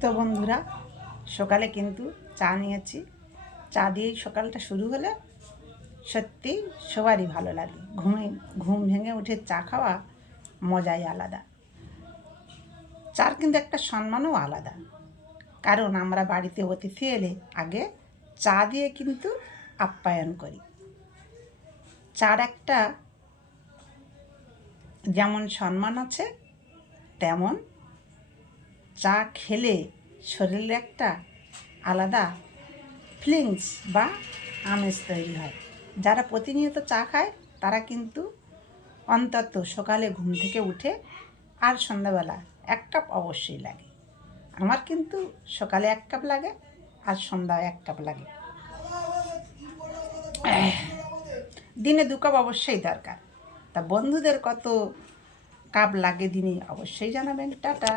তো বন্ধুরা, সকালে কিন্তু চা নিয়েছি। চা দিয়েই সকালটা শুরু হলে সত্যি সবারই ভালো লাগে। ঘুম ভেঙে উঠে চা খাওয়া মজাই আলাদা। চার কিন্তু একটা সম্মানও আলাদা, কারণ আমরা বাড়িতে অতিথি এলে আগে চা দিয়ে কিন্তু আপ্যায়ন করি। চার একটা যেমন সম্মান আছে, তেমন চা খেলে শরীরে একটা আলাদা ফিলিংস বা আমেজ তৈরি হয়। যারা প্রতিনিয়ত চা খায় তারা কিন্তু অন্তত সকালে ঘুম থেকে উঠে আর সন্ধ্যাবেলা এক কাপ অবশ্যই লাগে। আমার কিন্তু সকালে এক কাপ লাগে আর সন্ধ্যায় এক কাপ লাগে। দিনে দু কাপ অবশ্যই দরকার। তা বন্ধুদের কত কাপ লাগে দিনে অবশ্যই জানাবেন। টাটা।